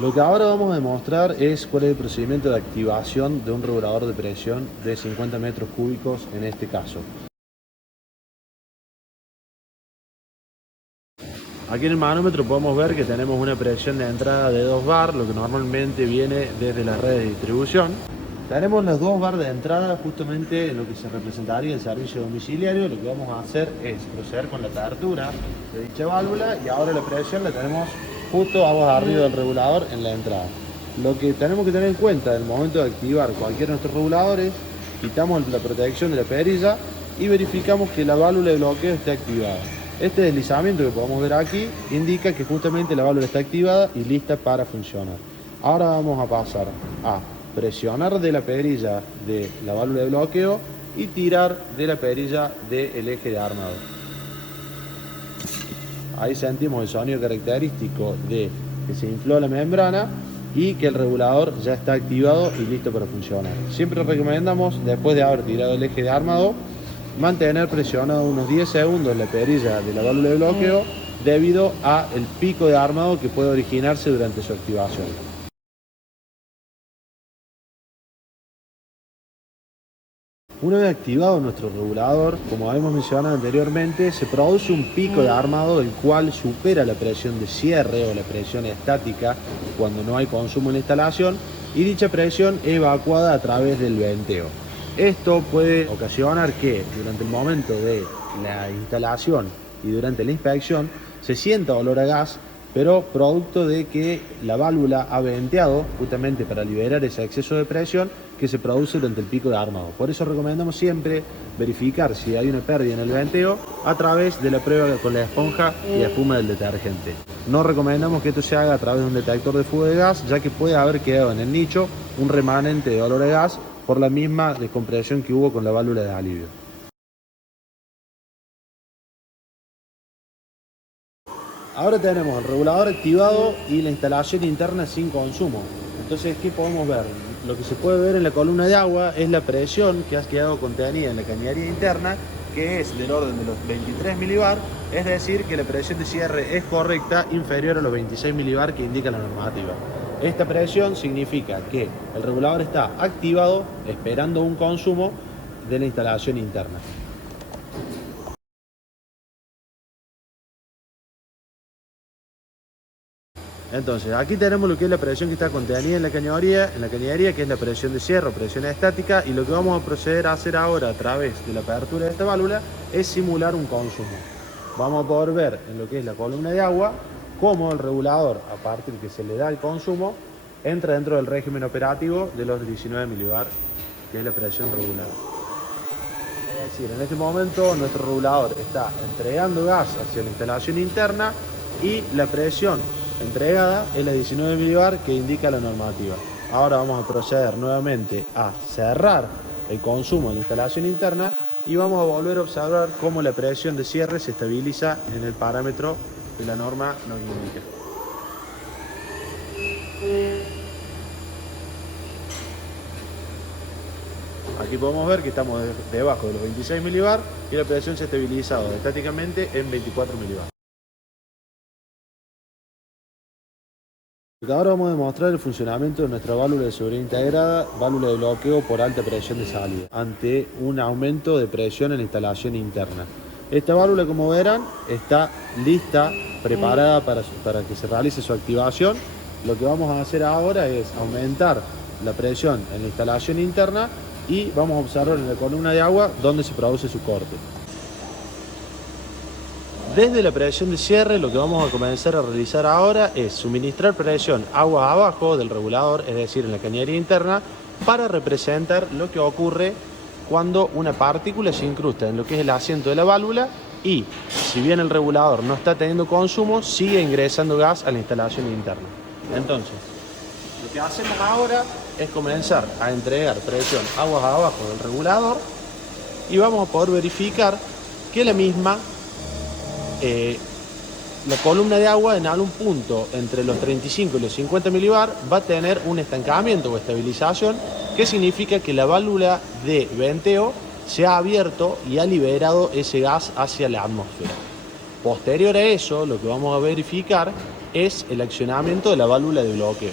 Lo que ahora vamos a demostrar es cuál es el procedimiento de activación de un regulador de presión de 50 metros cúbicos en este caso. Aquí en el manómetro podemos ver que tenemos una presión de entrada de 2 bar, lo que normalmente viene desde la red de distribución. Tenemos las 2 bar de entrada justamente en lo que se representaría el servicio domiciliario. Lo que vamos a hacer es proceder con la apertura de dicha válvula y ahora la presión la tenemos justo abajo arriba del regulador en la entrada. Lo que tenemos que tener en cuenta en el momento de activar cualquiera de nuestros reguladores, quitamos la protección de la perilla y verificamos que la válvula de bloqueo esté activada. Este deslizamiento que podemos ver aquí indica que justamente la válvula está activada y lista para funcionar. Ahora vamos a pasar a presionar de la perilla de la válvula de bloqueo y tirar de la perilla del eje de armado. Ahí sentimos el sonido característico de que se infló la membrana y que el regulador ya está activado y listo para funcionar. Siempre recomendamos, después de haber tirado el eje de armado, mantener presionado unos 10 segundos la perilla de la válvula de bloqueo debido al pico de armado que puede originarse durante su activación. Una vez activado nuestro regulador, como habíamos mencionado anteriormente, se produce un pico de armado el cual supera la presión de cierre o la presión estática cuando no hay consumo en la instalación, y dicha presión es evacuada a través del venteo. Esto puede ocasionar que durante el momento de la instalación y durante la inspección se sienta olor a gas, pero producto de que la válvula ha venteado justamente para liberar ese exceso de presión que se produce durante el pico de armado. Por eso recomendamos siempre verificar si hay una pérdida en el venteo a través de la prueba con la esponja y espuma del detergente. No recomendamos que esto se haga a través de un detector de fuga de gas, ya que puede haber quedado en el nicho un remanente de olor a gas por la misma descompresión que hubo con la válvula de alivio. Ahora tenemos el regulador activado y la instalación interna sin consumo. Entonces, ¿qué podemos ver? Lo que se puede ver en la columna de agua es la presión que ha quedado contenida en la cañería interna, que es del orden de los 23 milibar, es decir, que la presión de cierre es correcta, inferior a los 26 milibar que indica la normativa. Esta presión significa que el regulador está activado esperando un consumo de la instalación interna. Entonces, aquí tenemos lo que es la presión que está contenida en la cañería, que es la presión de cierre o presión estática, y lo que vamos a proceder a hacer ahora a través de la apertura de esta válvula es simular un consumo. Vamos a poder ver en lo que es la columna de agua cómo el regulador, a partir que se le da el consumo, entra dentro del régimen operativo de los 19 milibar, que es la presión regulada. Es decir, en este momento nuestro regulador está entregando gas hacia la instalación interna y la presión entregada es la 19 milibar que indica la normativa. Ahora vamos a proceder nuevamente a cerrar el consumo de la instalación interna y vamos a volver a observar cómo la presión de cierre se estabiliza en el parámetro que la norma nos indica. Aquí podemos ver que estamos debajo de los 26 milibar y la presión se ha estabilizado estáticamente en 24 milibar. Ahora vamos a demostrar el funcionamiento de nuestra válvula de seguridad integrada, válvula de bloqueo por alta presión de salida, ante un aumento de presión en la instalación interna. Esta válvula, como verán, está lista, preparada para que se realice su activación. Lo que vamos a hacer ahora es aumentar la presión en la instalación interna y vamos a observar en la columna de agua donde se produce su corte. Desde la presión de cierre, lo que vamos a comenzar a realizar ahora es suministrar presión agua abajo del regulador, es decir, en la cañería interna, para representar lo que ocurre cuando una partícula se incrusta en lo que es el asiento de la válvula y, si bien el regulador no está teniendo consumo, sigue ingresando gas a la instalación interna. Entonces, lo que hacemos ahora es comenzar a entregar presión aguas abajo del regulador y vamos a poder verificar que la misma la columna de agua en algún punto entre los 35 y los 50 milibar va a tener un estancamiento o estabilización, que significa que la válvula de venteo se ha abierto y ha liberado ese gas hacia la atmósfera. Posterior a eso, lo que vamos a verificar es el accionamiento de la válvula de bloqueo.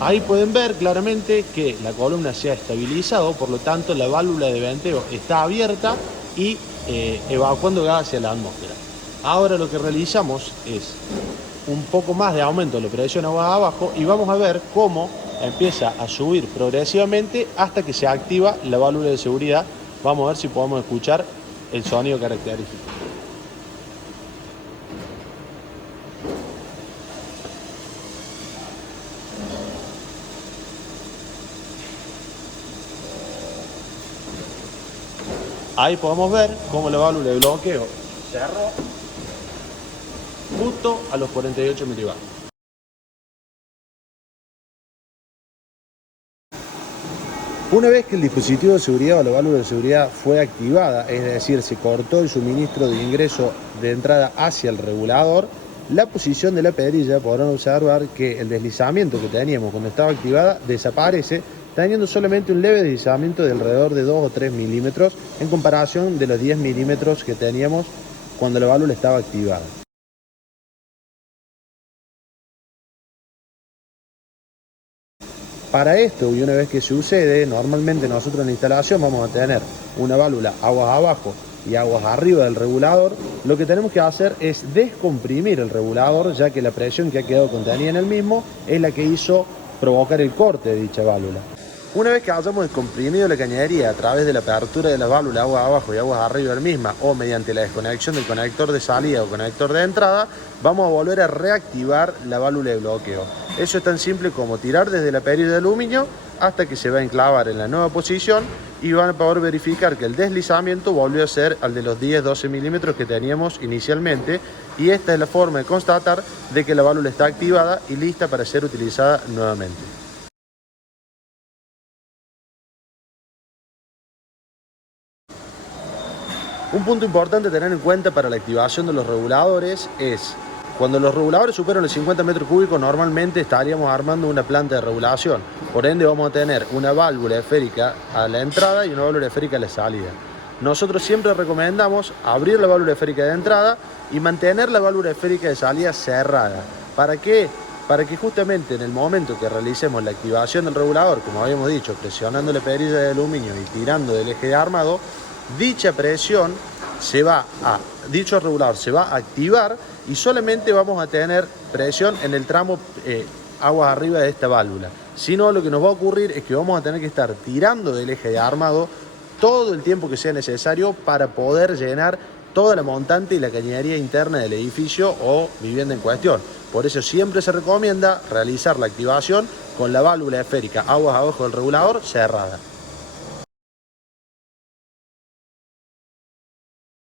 Ahí pueden ver claramente que la columna se ha estabilizado, por lo tanto la válvula de venteo está abierta y evacuando gas hacia la atmósfera. Ahora lo que realizamos es un poco más de aumento de la presión agua abajo y vamos a ver cómo empieza a subir progresivamente hasta que se activa la válvula de seguridad. Vamos a ver si podemos escuchar el sonido característico. Ahí podemos ver cómo la válvula de bloqueo cerró justo a los 48 milibars. Una vez que el dispositivo de seguridad o la válvula de seguridad fue activada, es decir, se cortó el suministro de ingreso de entrada hacia el regulador, la posición de la perilla podrán observar que el deslizamiento que teníamos cuando estaba activada desaparece, teniendo solamente un leve deslizamiento de alrededor de 2 o 3 milímetros en comparación de los 10 milímetros que teníamos cuando la válvula estaba activada. Para esto, y una vez que sucede, normalmente nosotros en la instalación vamos a tener una válvula aguas abajo y aguas arriba del regulador. Lo que tenemos que hacer es descomprimir el regulador, ya que la presión que ha quedado contenida en el mismo es la que hizo provocar el corte de dicha válvula. Una vez que hayamos descomprimido la cañería a través de la apertura de la válvula aguas abajo y aguas arriba del misma o mediante la desconexión del conector de salida o conector de entrada, vamos a volver a reactivar la válvula de bloqueo. Eso es tan simple como tirar desde la perilla de aluminio hasta que se va a enclavar en la nueva posición y van a poder verificar que el deslizamiento volvió a ser al de los 10-12 milímetros que teníamos inicialmente, y esta es la forma de constatar de que la válvula está activada y lista para ser utilizada nuevamente. Un punto importante a tener en cuenta para la activación de los reguladores es: cuando los reguladores superan los 50 metros cúbicos, normalmente estaríamos armando una planta de regulación. Por ende, vamos a tener una válvula esférica a la entrada y una válvula esférica a la salida. Nosotros siempre recomendamos abrir la válvula esférica de entrada y mantener la válvula esférica de salida cerrada. ¿Para qué? Para que justamente en el momento que realicemos la activación del regulador, como habíamos dicho, presionando la perilla de aluminio y tirando del eje de armado, dicha presión dicho regulador se va a activar y solamente vamos a tener presión en el tramo aguas arriba de esta válvula. Si no, lo que nos va a ocurrir es que vamos a tener que estar tirando del eje de armado todo el tiempo que sea necesario para poder llenar toda la montante y la cañería interna del edificio o vivienda en cuestión. Por eso siempre se recomienda realizar la activación con la válvula esférica aguas abajo del regulador cerrada.